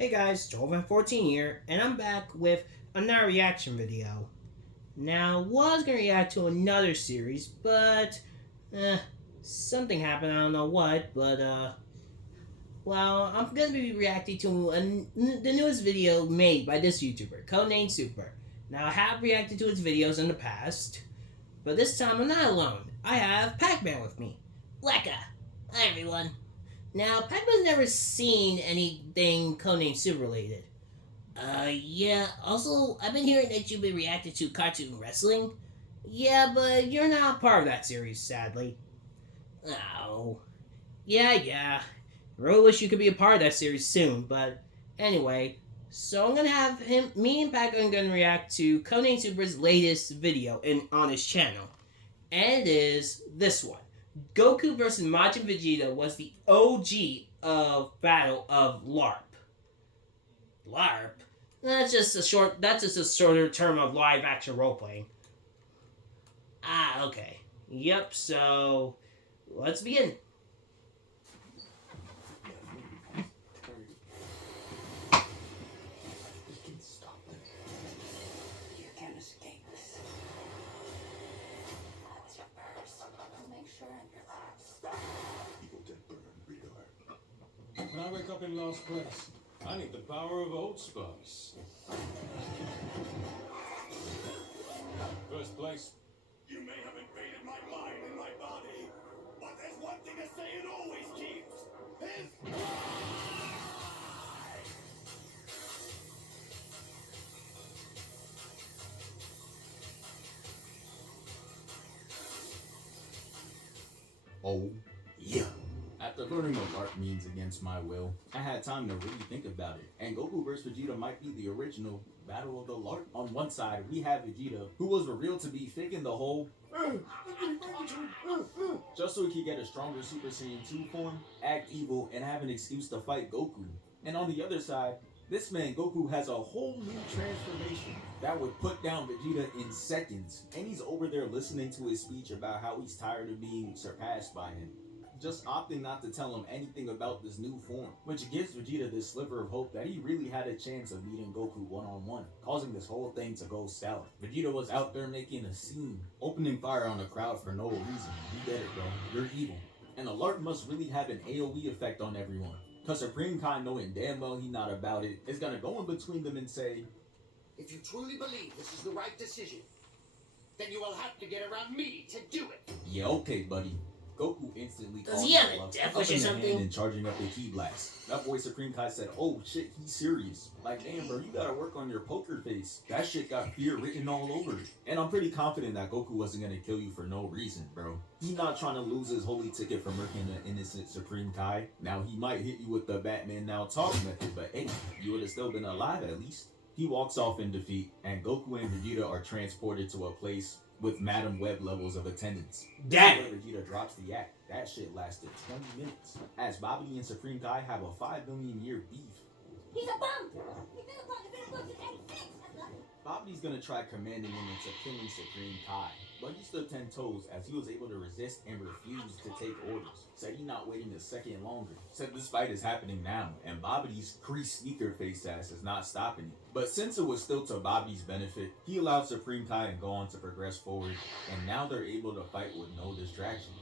Hey guys, 12 and 14 here, and I'm back with another reaction video. Now, was gonna react to another series, but uh, something happened. I don't know what, but well, I'm gonna be reacting to the newest video made by this YouTuber, codenamed Super. Now, I have reacted to his videos in the past, but this time I'm not alone. I have Pac-Man with me. Wacka! Hi everyone. Now, Pac-Man's never seen anything codenamed Super related. Yeah. Also, I've been hearing that you've been reacting to cartoon wrestling. Yeah, but you're not part of that series, sadly. Oh. Yeah. Really wish you could be a part of that series soon, but anyway. So I'm gonna have me and Pac are gonna react to Codename Super's latest video on his channel. And it is this one. Goku versus Majin Vegeta was the OG of Battle of LARP. LARP? That's just a shorter term of live action role playing. Ah, okay. Yep, so let's begin. When I wake up in last place, I need the power of Old Spice. First place. You may have invaded my mind and my body, but there's one thing to say it always keeps. His Oh, yeah. After learning what LARP means against my will, I had time to really think about it. And Goku vs. Vegeta might be the original Battle of the LARP. On one side, we have Vegeta, who was revealed to be faking the whole just so he could get a stronger Super Saiyan 2 form, act evil, and have an excuse to fight Goku. And on the other side, this man Goku has a whole new transformation that would put down Vegeta in seconds. And he's over there listening to his speech about how he's tired of being surpassed by him, just opting not to tell him anything about this new form, which gives Vegeta this sliver of hope that he really had a chance of beating Goku one-on-one, causing this whole thing to go south. Vegeta was out there making a scene, opening fire on the crowd for no reason. You get it, bro. You're evil. And the LARP must really have an AoE effect on everyone, cause Supreme Kai, knowing damn well he not about it, is gonna go in between them and say, if you truly believe this is the right decision, then you will have to get around me to do it. yeah, okay, buddy. Goku instantly Does called he have him a up, death up wish or in the something? hand and charging up the Ki blast. That boy Supreme Kai said, oh shit, he's serious. Like, damn bro, you gotta work on your poker face. That shit got fear written all over it. And I'm pretty confident that Goku wasn't gonna kill you for no reason, bro. He's not trying to lose his holy ticket for murking the innocent Supreme Kai. Now he might hit you with the Batman now talk method, but hey, you would have still been alive at least. He walks off in defeat, and Goku and Vegeta are transported to a place with Madam Web levels of attendance. Damn. This is where Vegeta drops the act. That shit lasted 20 minutes. As Babidi and Supreme Kai have a 5 million year beef. He's a bum! He's been a bum! He's been a bum since 86! Babidi's gonna try commanding him into killing Supreme Kai, but he stood 10 toes as he was able to resist and refuse to take orders. Said he not waiting a second longer. Said this fight is happening now, and Babidi's creased sneaker face ass is not stopping it. But since it was still to Babidi's benefit, he allowed Supreme Kai and go on to progress forward, and now they're able to fight with no distractions.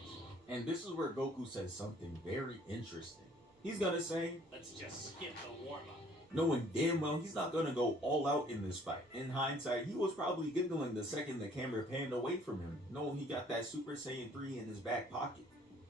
And this is where Goku says something very interesting. He's gonna say, let's just skip the warm-up. knowing damn well he's not gonna go all out in this fight. In hindsight, he was probably giggling the second the camera panned away from him, knowing he got that Super Saiyan 3 in his back pocket.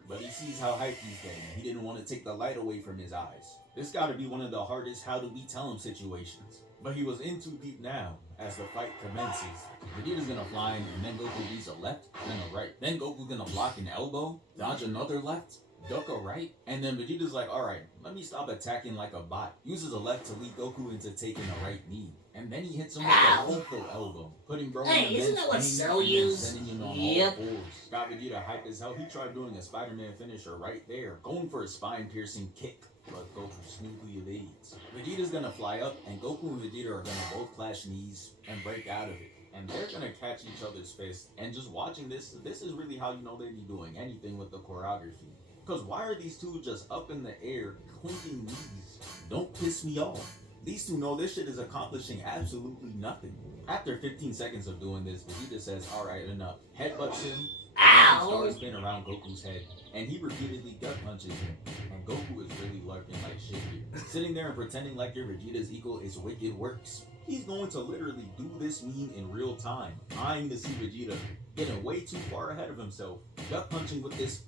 But he sees how hyped he's getting. He didn't want to take the light away from his eyes. This gotta be one of the hardest how do we tell him situations. But he was in too deep now as the fight commences. Vegeta's gonna fly in, and then Goku leads a left, then a right. Then Goku's gonna block an elbow, dodge another left, duck a right, and then Vegeta's like, alright, let me stop attacking like a bot. Uses a left to lead Goku into taking a right knee. And then he hits him with a lethal elbow, putting bro Hey, in the isn't bench, that what hanging Cell and used? sending him on Yep. all fours. Got Vegeta hype as hell. He tried doing a Spider-Man finisher right there, going for a spine-piercing kick, but Goku smoothly evades. Vegeta's gonna fly up, and Goku and Vegeta are gonna both clash knees and break out of it. And they're gonna catch each other's fists. And just watching this is really how you know they be doing anything with the choreography. Cause why are these two just up in the air clinking knees? Don't piss me off. These two know this shit is accomplishing absolutely nothing. After 15 seconds of doing this, Vegeta says, alright, enough. Headbutts him, and starts spin around Goku's head, and he repeatedly gut punches him. And Goku is really lurking like shit here. Sitting there and pretending like you're Vegeta's equal is wicked works. He's going to literally do this meme in real time, eyeing to see Vegeta getting way too far ahead of himself. Gut punching with this,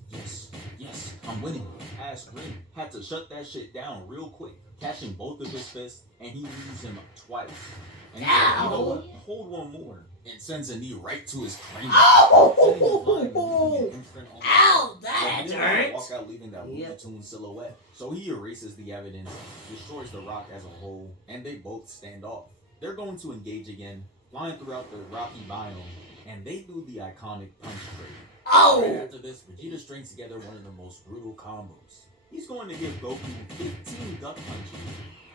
yes, I'm winning, ass grin. Had to shut that shit down real quick, catching both of his fists, and he leaves him twice. And he's like, you know what, hold one more, and sends a knee right to his cranium. Ow, that hurt. Walk out leaving that Looney Tunes silhouette. So he erases the evidence, destroys the rock as a whole, and they both stand off. They're going to engage again, flying throughout the rocky biome, and they do the iconic punch trade. Right after this, Vegeta strings together one of the most brutal combos. He's going to give Goku 15 gut punches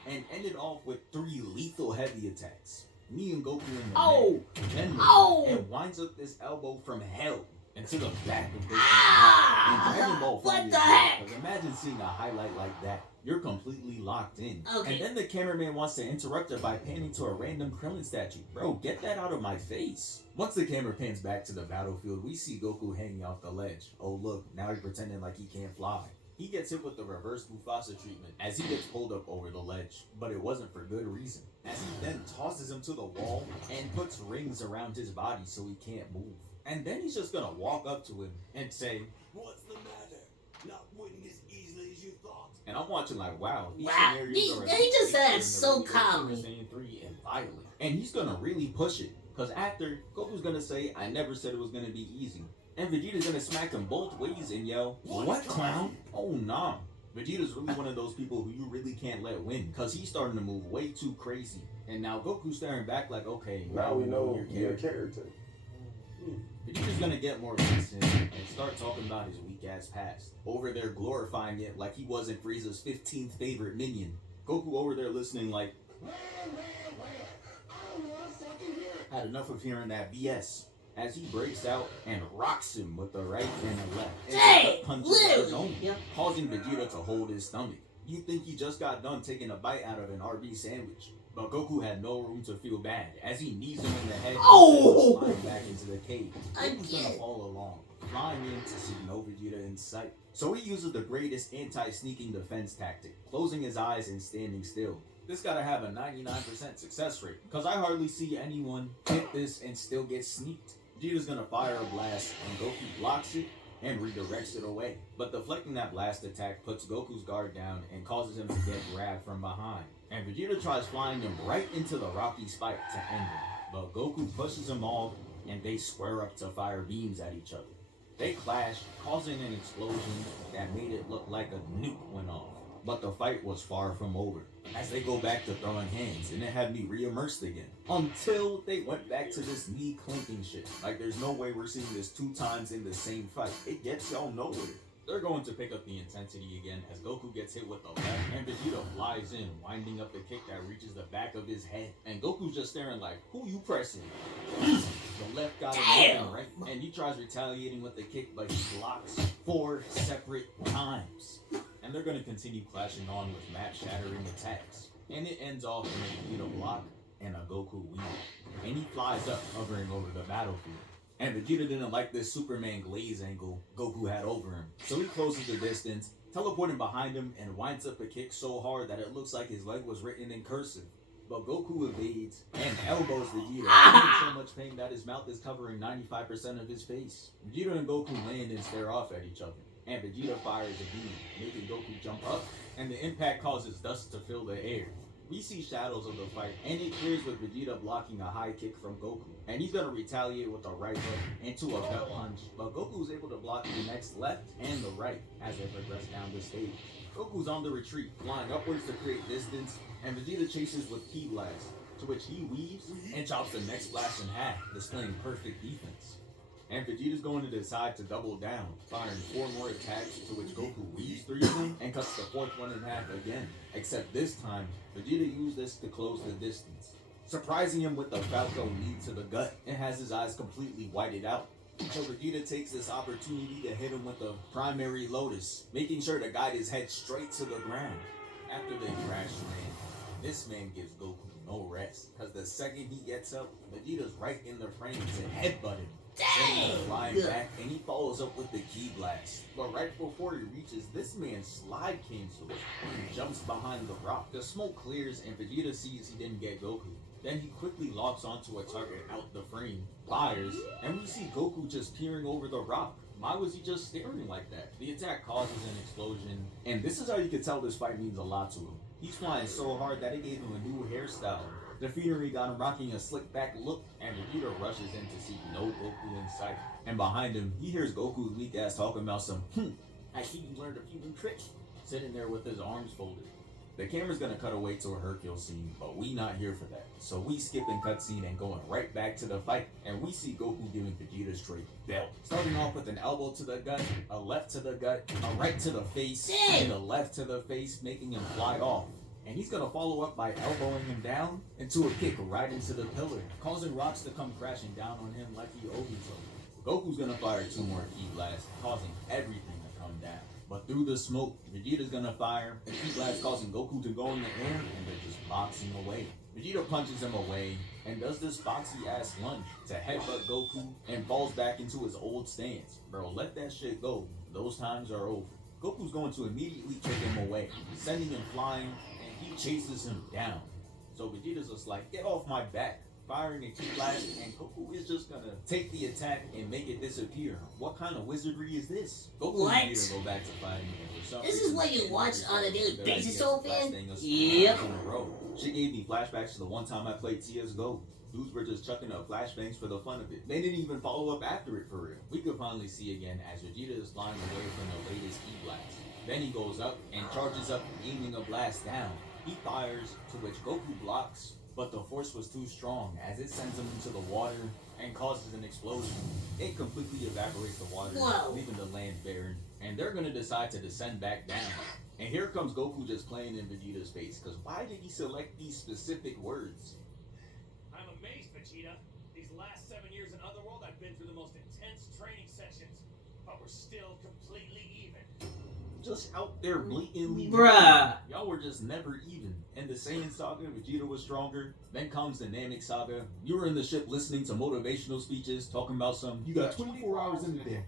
and end it off with 3 lethal heavy attacks. Me and Goku in the neck, then and winds up this elbow from hell into the back of Goku. And Dragon Ball what the heck? Because imagine seeing a highlight like that. You're completely locked in. Okay. And then the cameraman wants to interrupt it by panning to a random Krillin statue. Bro, get that out of my face. Once the camera pans back to the battlefield, we see Goku hanging off the ledge. Oh look, now he's pretending like he can't fly. He gets hit with the reverse Mufasa treatment as he gets pulled up over the ledge, but it wasn't for good reason, as he then tosses him to the wall and puts rings around his body so he can't move. And then he's just gonna walk up to him and say, What's the matter? Not winning as easily as you thought. and I'm watching like, wow, these Wow, scenarios he are just said it in the so Super calmly. Saiyan 3 and violent. And he's gonna really push it, because after, Goku's gonna say, I never said it was gonna be easy. And Vegeta's gonna smack him both ways and yell, what, clown? Oh, nah. Vegeta's really one of those people who you really can't let win, because he's starting to move way too crazy. And now Goku's staring back like, okay, Now we know your your character. Vegeta's gonna get more recent and start talking about his weak-ass past. Over there glorifying it like he wasn't Frieza's 15th favorite minion. Goku over there listening like, had enough of hearing that BS. As he breaks out and rocks him with the right and the left. And punches his own, causing Vegeta to hold his stomach. You think he just got done taking a bite out of an RB sandwich. But Goku had no room to feel bad, as he knees him in the head and flying back into the cave. Goku's gonna follow along, flying in to see no Vegeta in sight. So he uses the greatest anti-sneaking defense tactic, closing his eyes and standing still. This gotta have a 99% success rate, cause I hardly see anyone hit this and still get sneaked. Vegeta's gonna fire a blast, and Goku blocks it and redirects it away. But deflecting that blast attack puts Goku's guard down and causes him to get grabbed from behind. And Vegeta tries flying him right into the rocky spike to end him. But Goku pushes him off, and they square up to fire beams at each other. They clash, causing an explosion that made it look like a nuke went off. But the fight was far from over, as they go back to throwing hands, and it had me re-immersed again. Until they went back to this knee clinking shit. Like there's no way we're seeing this 2 times in the same fight. It gets y'all nowhere. They're going to pick up the intensity again as Goku gets hit with the left, and Vegeta flies in, winding up the kick that reaches the back of his head. And Goku's just staring like, who you pressing? The left got him right, and he tries retaliating with the kick, but he blocks 4 separate times. And they're going to continue clashing on with map-shattering attacks. And it ends off in a Vegeta block and a Goku weave. And he flies up, hovering over the battlefield. And Vegeta didn't like this Superman glaze angle Goku had over him. So he closes the distance, teleporting behind him, and winds up a kick so hard that it looks like his leg was written in cursive. But Goku evades and elbows Vegeta, in so much pain that his mouth is covering 95% of his face. Vegeta and Goku land and stare off at each other. And Vegeta fires a beam, making Goku jump up, and the impact causes dust to fill the air. We see shadows of the fight, and it clears with Vegeta blocking a high kick from Goku. And he's gonna retaliate with a right hook into a gut punch, but Goku's able to block the next left and the right as they progress down the stage. Goku's on the retreat, flying upwards to create distance, and Vegeta chases with Ki Blast, to which he weaves and chops the next blast in half, displaying perfect defense. And Vegeta's going to decide to double down, firing 4 more attacks, to which Goku weaves 3 of them and cuts the 4th one in half again. Except this time, Vegeta used this to close the distance, surprising him with the Falco knee to the gut and has his eyes completely whited out. So Vegeta takes this opportunity to hit him with the primary lotus, making sure to guide his head straight to the ground. After they crash land, this man gives Goku no rest, because the second he gets up, Vegeta's right in the frame to headbutt him. Sending him flying back, and he follows up with the ki blast. But right before he reaches, this man slide cancels and jumps behind the rock. The smoke clears, and Vegeta sees he didn't get Goku. Then he quickly locks onto a target out the frame, fires, and we see Goku just peering over the rock. Why was he just staring like that? The attack causes an explosion, and this is how you can tell this fight means a lot to him. He's flying so hard that it gave him a new hairstyle. The Finery got him rocking a slick back look, and Vegeta rushes in to see no Goku in sight. And behind him, he hears Goku's weak ass talking about some, I see you learned a few new tricks, sitting there with his arms folded. The camera's gonna cut away to a Hercule scene, but we not here for that. So we skipping cutscene and going right back to the fight, and we see Goku giving Vegeta straight belt. Starting off with an elbow to the gut, a left to the gut, a right to the face, and a left to the face, making him fly off. And he's gonna follow up by elbowing him down into a kick right into the pillar, causing rocks to come crashing down on him like he Obito. Goku's gonna fire 2 more ki blasts, causing everything to come down. But through the smoke, Vegeta's gonna fire a ki blast, causing Goku to go in the air, and they're just boxing away. Vegeta punches him away and does this boxy ass lunge to headbutt Goku and falls back into his old stance. Bro, let that shit go. Those times are over. Goku's going to immediately kick him away, sending him flying, and he chases him down. So Vegeta's just like, get off my back, firing a ki blast, and Goku is just gonna take the attack and make it disappear. What kind of wizardry is this? Goku and Vegeta go back to fighting. This is what you watch on a daily basis, old fan? Yep. She gave me flashbacks to the one time I played CSGO. Dudes were just chucking up flashbangs for the fun of it. They didn't even follow up after it for real. We could finally see again as Vegeta is flying away from the latest ki blast. Then he goes up and charges up, aiming a blast down. He fires, to which Goku blocks, but the force was too strong as it sends him into the water and causes an explosion. It completely evaporates the water, leaving the land barren, and they're gonna decide to descend back down. And here comes Goku just playing in Vegeta's face, because why did he select these specific words? I'm amazed, Vegeta. These last 7 years in Otherworld, I've been through the most intense training sessions, but we're still completely even. Just out there blatantly. Bruh. Y'all were just never even. In the Saiyan saga, Vegeta was stronger. Then comes the Namek saga. You were in the ship listening to motivational speeches, talking about you got 24 hours in the day,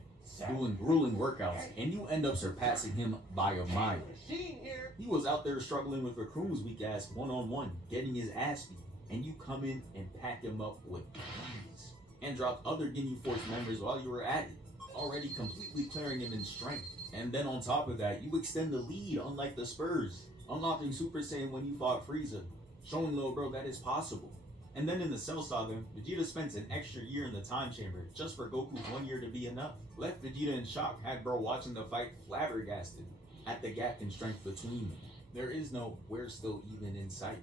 doing grueling workouts, and you end up surpassing him by a mile. He was out there struggling with Raccoon's weak ass one-on-one, getting his ass beat, and you come in and pack him up with ease, and drop other Ginyu Force members while you were at it, already completely clearing him in strength. And then on top of that, you extend the lead, unlike the Spurs, unlocking Super Saiyan when you fought Frieza, showing little bro that is possible. And then in the Cell Saga, Vegeta spends an extra year in the time chamber just for Goku's 1 year to be enough. Left Vegeta in shock, had bro watching the fight flabbergasted at the gap in strength between them. There is no we're still even in sight.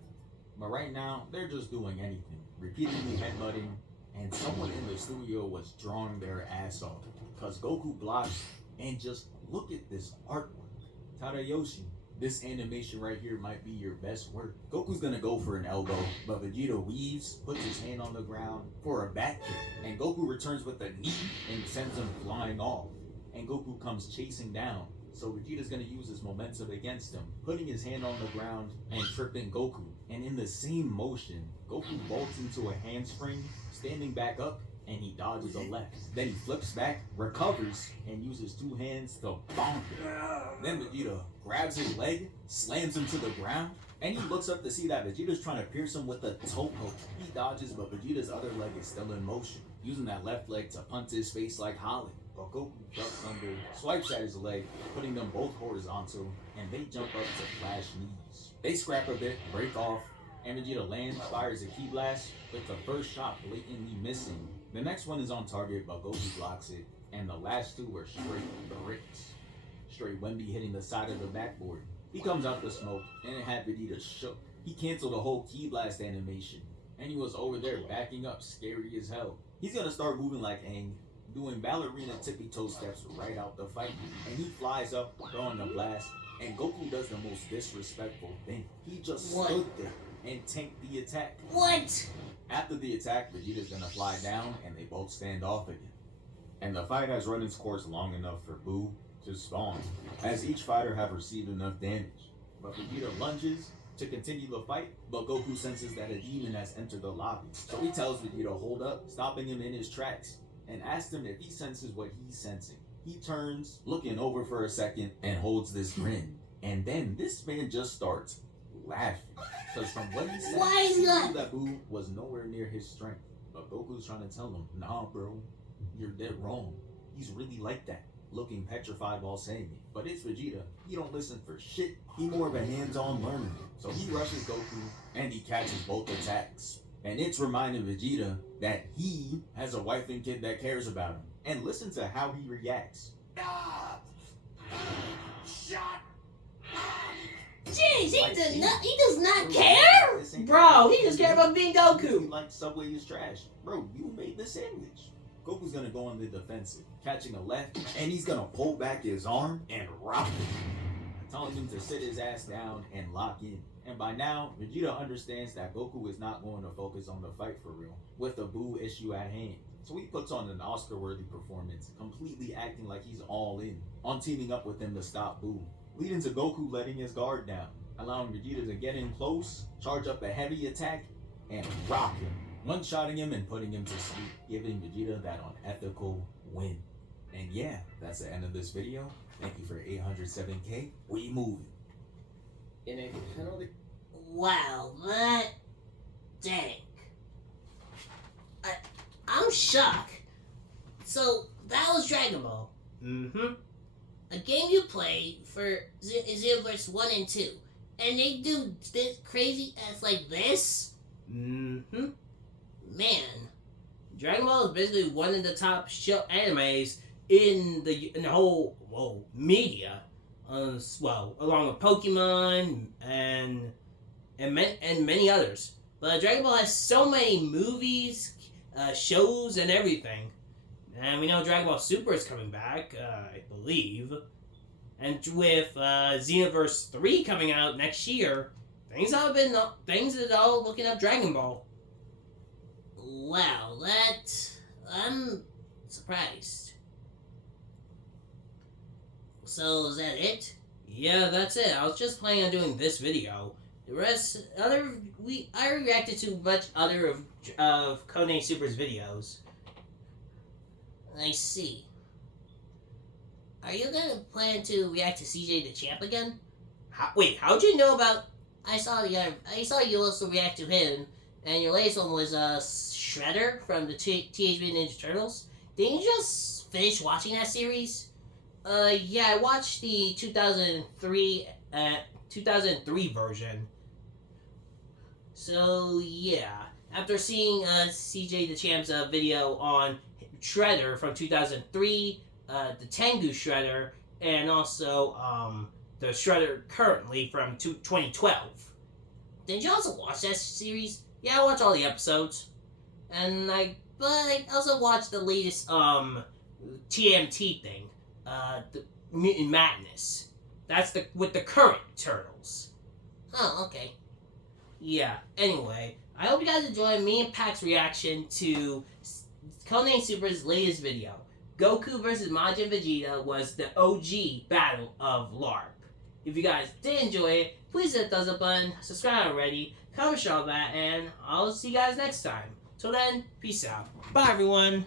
But right now, they're just doing anything, repeatedly headbutting, and someone in the studio was drawing their ass off, cause Goku blocks, and just look at this artwork. Tadayoshi, this animation right here might be your best work. Goku's gonna go for an elbow, but Vegeta weaves, puts his hand on the ground for a back kick, and Goku returns with a knee and sends him flying off. And Goku comes chasing down, so Vegeta's gonna use his momentum against him, putting his hand on the ground and tripping Goku. And in the same motion, Goku bolts into a handspring, standing back up, and he dodges a left. Then he flips back, recovers, and uses 2 hands to bonk him. Then Vegeta grabs his leg, slams him to the ground, and he looks up to see that Vegeta's trying to pierce him with a toe poke. He dodges, but Vegeta's other leg is still in motion, using that left leg to punt his face like Holland. But Goku ducks under, swipes at his leg, putting them both horizontal, and they jump up to flash knees. They scrap a bit, break off, and Vegeta lands, fires a ki blast, with the first shot blatantly missing. The next one is on target, but Goku blocks it, and the last 2 were straight bricks. Straight Wemby hitting the side of the backboard. He comes out the smoke, and it had Vegeta shook. He canceled the whole ki blast animation, and he was over there backing up, scary as hell. He's gonna start moving like Aang, doing ballerina tippy toe steps right out the fight, and he flies up, throwing a blast, and Goku does the most disrespectful thing. He just stood there and tanked the attack. What? After the attack, Vegeta's gonna fly down, and they both stand off again. and the fight has run its course long enough for Boo to spawn, as each fighter have received enough damage. But Vegeta lunges to continue the fight, but Goku senses that a demon has entered the lobby. So he tells Vegeta to hold up, stopping him in his tracks, and asks him if he senses what he's sensing. He turns, looking over for a second, and holds this grin. And then this man just starts laughing. Because from what he said, Why is he he knew laughing? that Boo was nowhere near his strength. But Goku's trying to tell him, nah bro, you're dead wrong. He's really like that. Looking petrified while saying it. But it's Vegeta. He don't listen for shit. He more of a hands-on learner. So he rushes Goku and he catches both attacks. And it's reminding Vegeta that he has a wife and kid that cares about him. And listen to how he reacts. Ah! Shut Jeez, Like, he does not care. This ain't Bro, he just cared about being He Goku. like Subway is trash. Bro, you made the sandwich. Goku's gonna go on the defensive, catching a left, and he's gonna pull back his arm and rock him, telling him to sit his ass down and lock in. And by now, Vegeta understands that Goku is not going to focus on the fight for real, with the Boo issue at hand. So he puts on an Oscar-worthy performance, completely acting like he's all in, on teaming up with him to stop Boo, leading to Goku letting his guard down, allowing Vegeta to get in close, charge up a heavy attack, and rock him, one-shotting him and putting him to sleep, giving Vegeta that unethical win. And yeah, that's the end of this video. Thank you for 807K. We moving. In a penalty. Wow, that dang. I'm shocked. So that was Dragon Ball, Mm-hmm. a game you play for Xenoverse 1 and 2, and they do this crazy ass like this. Mm-hmm. Man, Dragon Ball is basically one of the top animes in the whole media. Well, along with Pokemon and many others. But Dragon Ball has so many movies, shows, and everything. And we know Dragon Ball Super is coming back, I believe. And with Xenoverse 3 coming out next year, things are all looking up Dragon Ball. wow, I'm surprised. So is that it? Yeah, that's it. I was just planning on doing this video. The rest, I reacted to much other of Codename Super's videos. I see. Are you gonna plan to react to CJ the Champ again? How'd you know about? I saw you also react to him, and your latest one was Shredder from the Teenage Mutant Ninja Turtles. Didn't you just finish watching that series? Yeah, I watched the 2003 version. So yeah, after seeing CJ the Champ's video on Shredder from 2003, the Tengu Shredder, and also the Shredder currently from 2012. Did you also watch that series? Yeah, I watched all the episodes, and I also watched the latest TMT thing, the Mutant Madness. That's with the current Turtles. Oh, okay. Yeah. Anyway, I hope you guys enjoyed me and Pac's reaction to Codename Super's latest video. Goku vs. Majin Vegeta was the OG battle of LARP. If you guys did enjoy it, please hit the thumbs up button, subscribe already, comment all that, and I'll see you guys next time. Till then, peace out. Bye everyone.